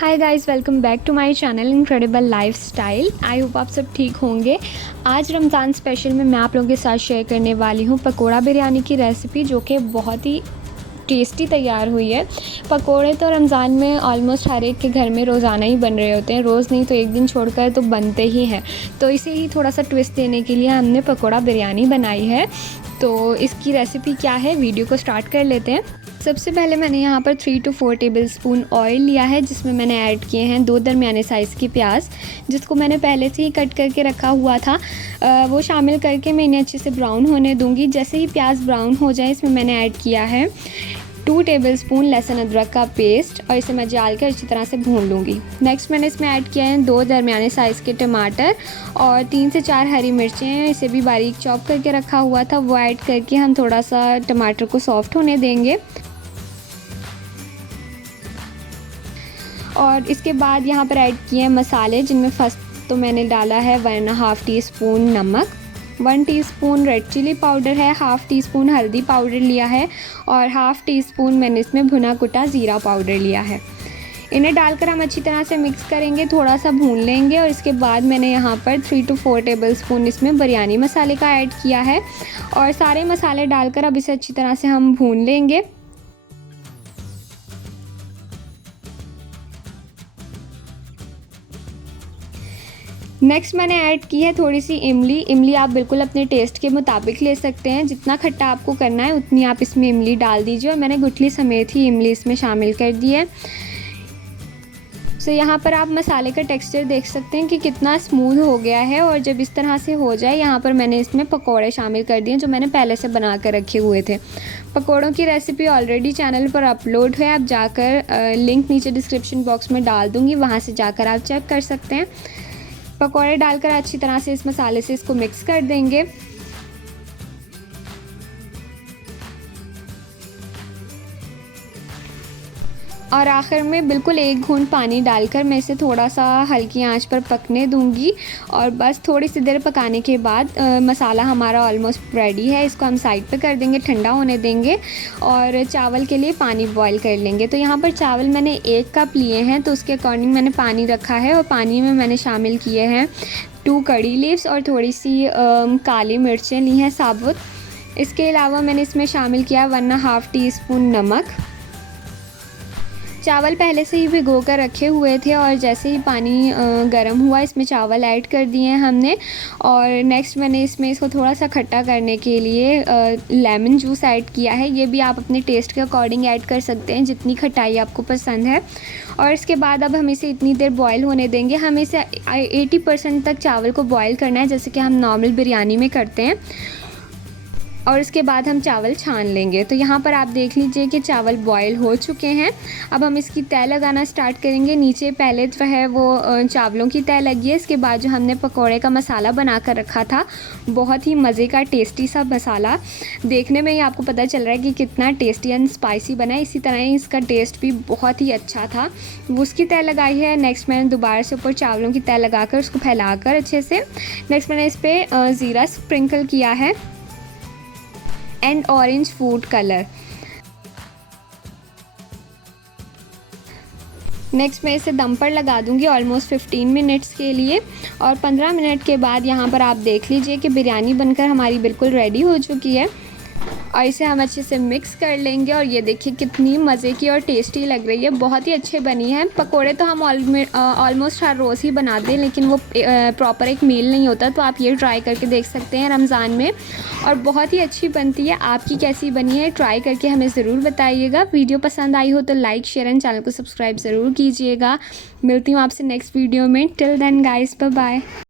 Hi guys, welcome back to my channel incredible lifestyle. I hope आप सब ठीक होंगे। आज रमज़ान स्पेशल में मैं आप लोगों के साथ शेयर करने वाली हूँ पकोड़ा बिरयानी की रेसिपी, जो कि बहुत ही टेस्टी तैयार हुई है। पकोड़े तो रमज़ान में ऑलमोस्ट हर एक के घर में रोज़ाना ही बन रहे होते हैं, रोज़ नहीं तो एक दिन छोड़कर तो बनते ही हैं। तो इसे ही थोड़ा सा ट्विस्ट देने के लिए हमने पकोड़ा बिरयानी बनाई है। तो इसकी रेसिपी क्या है, वीडियो को स्टार्ट कर लेते हैं। सबसे पहले मैंने यहाँ पर 3 to 4 टेबलस्पून ऑयल लिया है, जिसमें मैंने ऐड किए हैं 2 दरमियाने साइज़ की प्याज, जिसको मैंने पहले से ही कट करके रखा हुआ था। वो शामिल करके मैं इन्हें अच्छे से ब्राउन होने दूंगी। जैसे ही प्याज ब्राउन हो जाए, इसमें मैंने ऐड किया है 2 टेबलस्पून लहसुन अदरक का पेस्ट, और इसे मैं डाल कर अच्छी तरह से भून लूँगी। नेक्स्ट मैंने इसमें ऐड किया है 2 दरमियाने साइज़ के टमाटर और 3 से 4 हरी मिर्चें हैं, इसे भी बारीक चॉप करके रखा हुआ था। वो ऐड करके हम थोड़ा सा टमाटर को सॉफ्ट होने देंगे। और इसके बाद यहाँ पर ऐड किए हैं मसाले, जिनमें फर्स्ट तो मैंने डाला है 1.5 टीस्पून नमक, 1 टीस्पून रेड चिली पाउडर है, 1/2 टीस्पून हल्दी पाउडर लिया है, और 1/2 टीस्पून मैंने इसमें भुना कुटा ज़ीरा पाउडर लिया है। इन्हें डालकर हम अच्छी तरह से मिक्स करेंगे, थोड़ा सा भून लेंगे। और इसके बाद मैंने यहाँ पर 3 to 4 टेबलस्पून इसमें बिरयानी मसाले का ऐड किया है, और सारे मसाले डालकर अब इसे अच्छी तरह से हम भून लेंगे। नेक्स्ट मैंने ऐड की है थोड़ी सी इमली आप बिल्कुल अपने टेस्ट के मुताबिक ले सकते हैं। जितना खट्टा आपको करना है उतनी आप इसमें इमली डाल दीजिए, और मैंने गुठली समेत ही इमली इसमें शामिल कर दी है। यहाँ पर आप मसाले का टेक्सचर देख सकते हैं कि कितना स्मूथ हो गया है। और जब इस तरह से हो जाए, यहाँ पर मैंने इसमें पकोड़े शामिल कर दिए, जो मैंने पहले से बना कर रखे हुए थे। पकोड़ों की रेसिपी ऑलरेडी चैनल पर अपलोड है, आप जाकर लिंक नीचे डिस्क्रिप्शन बॉक्स में डाल दूँगी, वहाँ से जाकर आप चेक कर सकते हैं। पकोड़े डालकर अच्छी तरह से इस मसाले से इसको मिक्स कर देंगे। और आखिर में बिल्कुल 1 घूंट पानी डालकर मैं इसे थोड़ा सा हल्की आंच पर पकने दूंगी। और बस थोड़ी सी देर पकाने के बाद मसाला हमारा ऑलमोस्ट रेडी है। इसको हम साइड पे कर देंगे, ठंडा होने देंगे, और चावल के लिए पानी बॉईल कर लेंगे। तो यहाँ पर चावल मैंने 1 कप लिए हैं, तो उसके अकॉर्डिंग मैंने पानी रखा है। और पानी में मैंने शामिल किए हैं 2 कड़ी लीव्स और थोड़ी सी काली मिर्चें ली हैं साबुत। इसके अलावा मैंने इसमें शामिल किया 1.5 टीस्पून नमक। चावल पहले से ही भिगो कर रखे हुए थे, और जैसे ही पानी गर्म हुआ, इसमें चावल ऐड कर दिए हैं हमने। और नेक्स्ट मैंने इसमें इसको थोड़ा सा खट्टा करने के लिए लेमन जूस ऐड किया है। ये भी आप अपने टेस्ट के अकॉर्डिंग ऐड कर सकते हैं, जितनी खटाई आपको पसंद है। और इसके बाद अब हम इसे इतनी देर बॉईल होने देंगे। हमें इसे 80% तक चावल को बॉईल करना है, जैसे कि हम नॉर्मल बिरयानी में करते हैं। और इसके बाद हम चावल छान लेंगे। तो यहाँ पर आप देख लीजिए कि चावल बॉईल हो चुके हैं। अब हम इसकी तह लगाना स्टार्ट करेंगे। नीचे पहले जो है वो चावलों की तह लगी है। इसके बाद जो हमने पकोड़े का मसाला बना कर रखा था, बहुत ही मज़े का टेस्टी सा मसाला, देखने में ही आपको पता चल रहा है कि कितना टेस्टी एंड स्पाइसी बना है। इसी तरह ही इसका टेस्ट भी बहुत ही अच्छा था। उसकी तह लगाई है। नेक्स्ट मैंने दोबारा से ऊपर चावलों की तह लगाकर उसको फैलाकर अच्छे से, नेक्स्ट मैंने इस पर ज़ीरा स्प्रिंकल किया है and orange food colour. Next मैं इसे दम पर लगा दूंगी ऑलमोस्ट 15 मिनट्स के लिए। और 15 मिनट के बाद यहाँ पर आप देख लीजिए कि बिरयानी बनकर हमारी बिल्कुल रेडी हो चुकी है। और इसे हम अच्छे से मिक्स कर लेंगे। और ये देखिए कितनी मज़े की और टेस्टी लग रही है, बहुत ही अच्छे बनी है। पकोड़े तो हम ऑलमोस्ट हर रोज़ ही बनाते हैं, लेकिन वो प्रॉपर एक मील नहीं होता। तो आप ये ट्राई करके देख सकते हैं रमज़ान में, और बहुत ही अच्छी बनती है। आपकी कैसी बनी है, ट्राई करके हमें ज़रूर बताइएगा। वीडियो पसंद आई हो तो लाइक, शेयर एंड चैनल को सब्सक्राइब ज़रूर कीजिएगा। मिलती हूँ आपसे नेक्स्ट वीडियो में। Till then guys, bye bye.